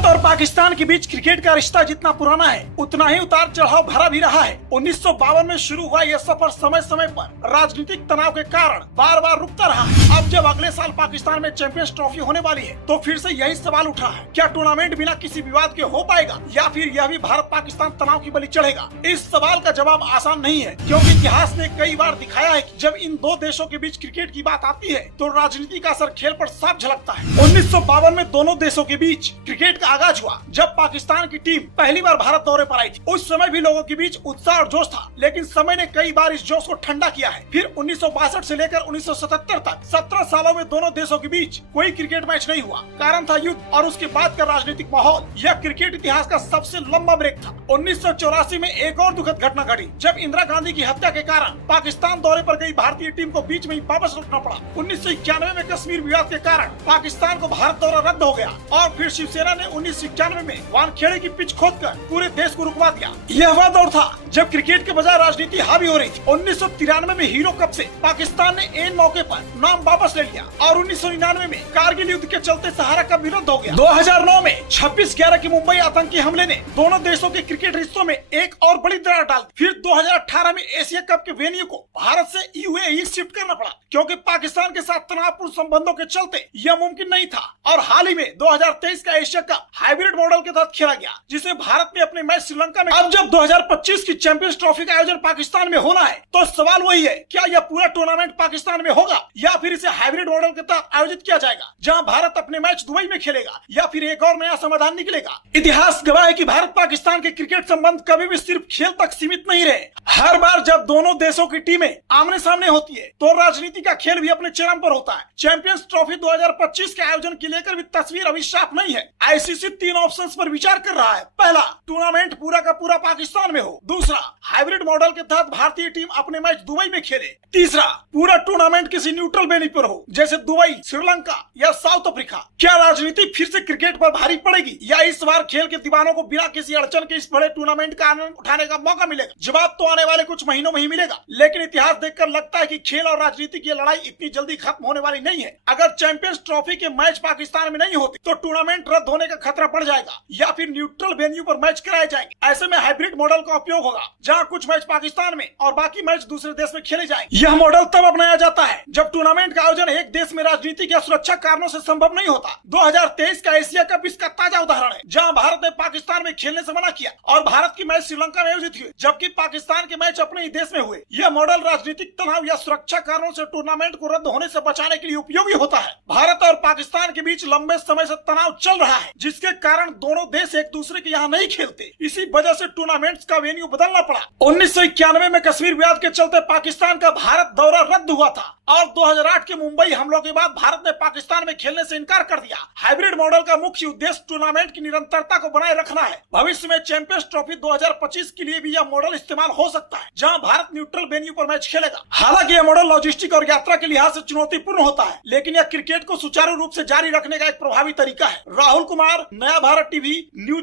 भारत और पाकिस्तान के बीच क्रिकेट का रिश्ता जितना पुराना है उतना ही उतार चढ़ाव भरा भी रहा है। 1952 में शुरू हुआ यह सफर समय समय पर राजनीतिक तनाव के कारण बार बार रुकता रहा है। अब जब अगले साल पाकिस्तान में चैंपियंस ट्रॉफी होने वाली है तो फिर से यही सवाल उठा है, क्या टूर्नामेंट बिना किसी विवाद के हो पाएगा या फिर यह भी भारत पाकिस्तान तनाव की बलि चढ़ेगा। इस सवाल का जवाब आसान नहीं है, क्योंकि इतिहास ने कई बार दिखाया है कि जब इन दो देशों के बीच क्रिकेट की बात आती है तो राजनीति का असर खेल पर साफ झलकता है। 1952 में दोनों देशों के बीच क्रिकेट का आगाज हुआ जब पाकिस्तान की टीम पहली बार भारत दौरे पर आई थी। उस समय भी लोगों के बीच उत्साह और जोश था, लेकिन समय ने कई बार इस जोश को ठंडा किया है। फिर 1962 से लेकर 1977 तक 17 सालों में दोनों देशों के बीच कोई क्रिकेट मैच नहीं हुआ। कारण था युद्ध और उसके बाद का राजनीतिक माहौल। यह क्रिकेट इतिहास का सबसे लंबा ब्रेक था। 1984 में एक और दुखद घटना घटी जब इंदिरा गांधी की हत्या के कारण पाकिस्तान दौरे पर गई भारतीय टीम को बीच में ही वापस रुकना पड़ा। 1991 में कश्मीर विवाद के कारण पाकिस्तान को भारत दौरा रद्द हो गया और फिर शिवसेना ने 1991 में वानखेड़े की पिच खोदकर पूरे देश को रुकवा दिया। यह वह दौर था जब क्रिकेट के बजाय राजनीति हावी हो रही थी। 1993 में हीरो कप से पाकिस्तान ने एन मौके पर नाम वापस ले लिया और 1999 में कारगिल युद्ध के चलते सहारा कप निरस्त हो गया। 2009 में 26/11 के मुंबई आतंकी हमले ने दोनों देशों के क्रिकेट रिश्तों में एक और बड़ी दरार डाल दी। फिर 2018 में एशिया कप के वेन्यू को भारत से यूएई शिफ्ट करना पड़ा, क्योंकि पाकिस्तान के साथ तनावपूर्ण संबंधों के चलते यह मुमकिन नहीं था। और हाल ही में 2023 का एशिया कप हाइब्रिड मॉडल के तहत खेला गया, जिसे भारत ने अपने मैच श्रीलंका में। अब जब 2025 की चैंपियंस ट्रॉफी का आयोजन पाकिस्तान में होना है तो सवाल वही है, क्या यह पूरा टूर्नामेंट पाकिस्तान में होगा या फिर इसे हाइब्रिड मॉडल के तहत आयोजित किया जाएगा, जहां भारत अपने मैच दुबई में खेलेगा, या फिर एक और नया समाधान निकलेगा। इतिहास गवाह है कि भारत पाकिस्तान के क्रिकेट संबंध कभी भी सिर्फ खेल तक सीमित नहीं रहे। हर बार जब दोनों देशों की टीमें आमने सामने होती है तो राजनीति का खेल भी अपने चरम पर होता है। चैंपियंस ट्रॉफी 2025 के आयोजन के लेकर भी तस्वीर अभी साफ नहीं है। आईसीसी 3 ऑप्शंस पर विचार कर रहा है। पहला, टूर्नामेंट पूरा का पूरा पाकिस्तान में हो। दूसरा, हाइब्रिड मॉडल के तहत भारतीय टीम अपने मैच दुबई में खेले। तीसरा, पूरा टूर्नामेंट किसी न्यूट्रल वेन्यू पर हो, जैसे दुबई, श्रीलंका या साउथ अफ्रीका। क्या राजनीति फिर से क्रिकेट पर भारी पड़ेगी या इस बार खेल के दीवानों को बिना किसी अड़चन के इस बड़े टूर्नामेंट का आनंद उठाने का मौका मिलेगा? जवाब तो आने वाले कुछ महीनों में ही मिलेगा, लेकिन इतिहास देखकर लगता है कि खेल और राजनीति की लड़ाई इतनी जल्दी खत्म होने वाली नहीं है। अगर चैंपियंस ट्रॉफी के मैच पाकिस्तान में नहीं होते तो टूर्नामेंट रद्द होने का खतरा बढ़ जाएगा या फिर न्यूट्रल वेन्यू पर मैच कराए जाएंगे। ऐसे में हाइब्रिड मॉडल का उपयोग होगा, जहां कुछ मैच पाकिस्तान में और बाकी मैच दूसरे देश में खेले जाएंगे। यह मॉडल तब अपनाया जाता है जब टूर्नामेंट का आयोजन एक देश में राजनीतिक या सुरक्षा कारणों से संभव नहीं होता। 2023 का एशिया कप इसका ताजा उदाहरण है, जहां भारत ने पाकिस्तान में खेलने से मना किया और भारत की मैच श्रीलंका में आयोजित हुए, जबकि पाकिस्तान के मैच अपने ही देश में हुए। यह मॉडल राजनीतिक तनाव या सुरक्षा कारणों से टूर्नामेंट को रद्द होने से बचाने के लिए उपयोगी होता है। भारत और पाकिस्तान के बीच लंबे समय से तनाव चल रहा है, जिसके कारण दोनों देश एक दूसरे के यहाँ नहीं खेलते। इसी वजह से टूर्नामेंट्स का वेन्यू बदलना पड़ा। 1991 में कश्मीर विवाद के चलते पाकिस्तान का भारत दौरा रद्द हुआ था और 2008 के मुंबई हमलों के बाद भारत ने पाकिस्तान में खेलने से इनकार कर दिया। हाइब्रिड मॉडल का मुख्य उद्देश्य टूर्नामेंट की निरंतरता को बनाए रखना है। भविष्य में चैंपियंस ट्रॉफी 2025 के लिए भी यह मॉडल इस्तेमाल हो सकता है, जहां भारत न्यूट्रल वेन्यू पर मैच खेलेगा। हालांकि यह मॉडल लॉजिस्टिक और यात्रा के लिहाज से चुनौतीपूर्ण होता है, लेकिन यह क्रिकेट को सुचारू रूप से जारी रखने का एक प्रभावी तरीका है। राहुल कुमार, नया भारत टीवी न्यूज।